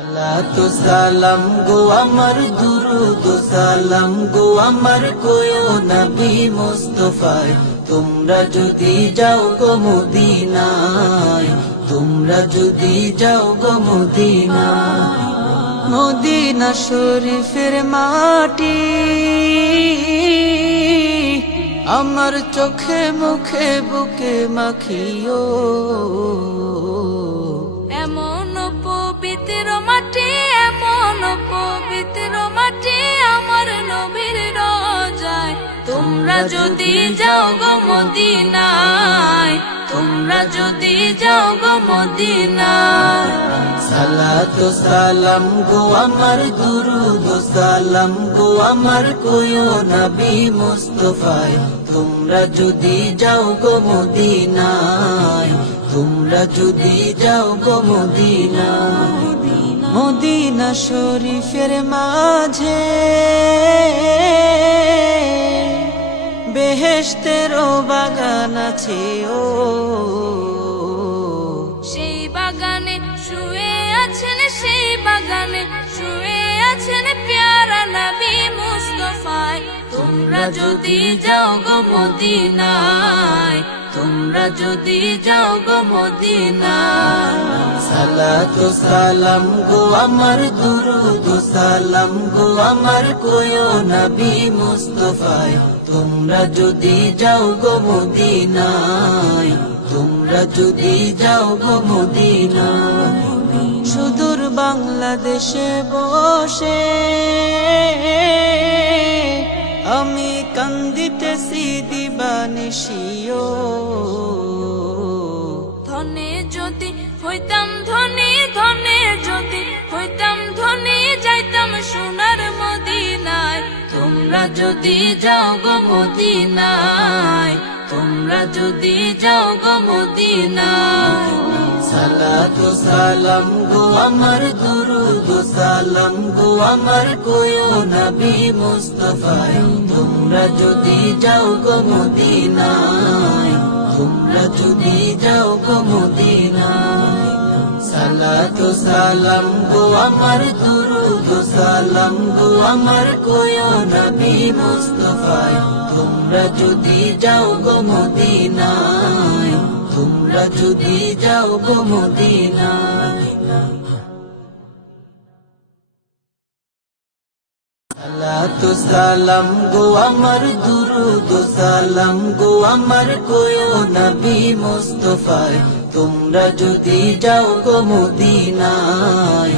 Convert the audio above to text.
সালাতু সালাম গো আমার দুরুদ সালাম গো আমার কোয়ো নবী মুস্তাফায় তোমরা যদি যাও গো মদিনায় তোমরা যদি যাও গো মদিনায় মদিনা শরীফের মাটি আমার চোখে মুখে বুকে মাখিও এমন পবিত্র মাটি এমন পবিত্র মাটি আমার নবীর রোজায় তোমরা যদি যাও গো মদিনায় তোমরা যদি যাও গো মদিনায় সালাতু সালাম গো আমার দুরুদ সালাম গো আমার কোয়ো নবী মুস্তাফায় তোমরা যদি যাও গো মদিনায় তোমরা যদি যাও গো মদিনায় মদিনা শরীফের মাঝে বেহেশতেরও বাগান আছে ও সেই বাগানে শুয়ে আছেন সেই বাগানে শুয়ে আছেন প্যারা নবী মুস্তাফায় তোমরা যদি যাও গো মদিনায় তোমরা যদি যাও গো মদিনায় সালাতু সালাম গো আমার দুরুদ সালাম গো আমার কোয়ো নবী মুস্তাফায় তোমরা যদি যাও গো মদিনায় তোমরা যদি যাও গো মদিনায় সুদূর বাংলাদেশে বসে আমি কান্দিতেছি দিবানিশিও ধনে যদি হইতাম ধনী ধনে যদি হইতাম ধনী যাইতাম সোনার মদিনায় তোমরা যদি যাও গো মদিনায় তোমরা যদি যাও গো মদিনায় সালাতু সালাম গো আমার দুরুদ সালাম গো আমার কোয়ো নবী মুস্তাফায় তোমরা যদি যাও গো মদিনায় তোমরা যদি যাও গো মদিনায় সালাতু সালাম গো আমার দুরুদ সালাম গো আমার কোয়ো নবী মুস্তাফায় তোমরা যদি যাও গো মদিনায় তোমরা যদি যাও গো মদিনায় সালাতু সালাম গো আমার দুরুদ সালাম গো আমার কোয়ো নবী মুস্তাফায় তোমরা যদি যাও গো মদিনায়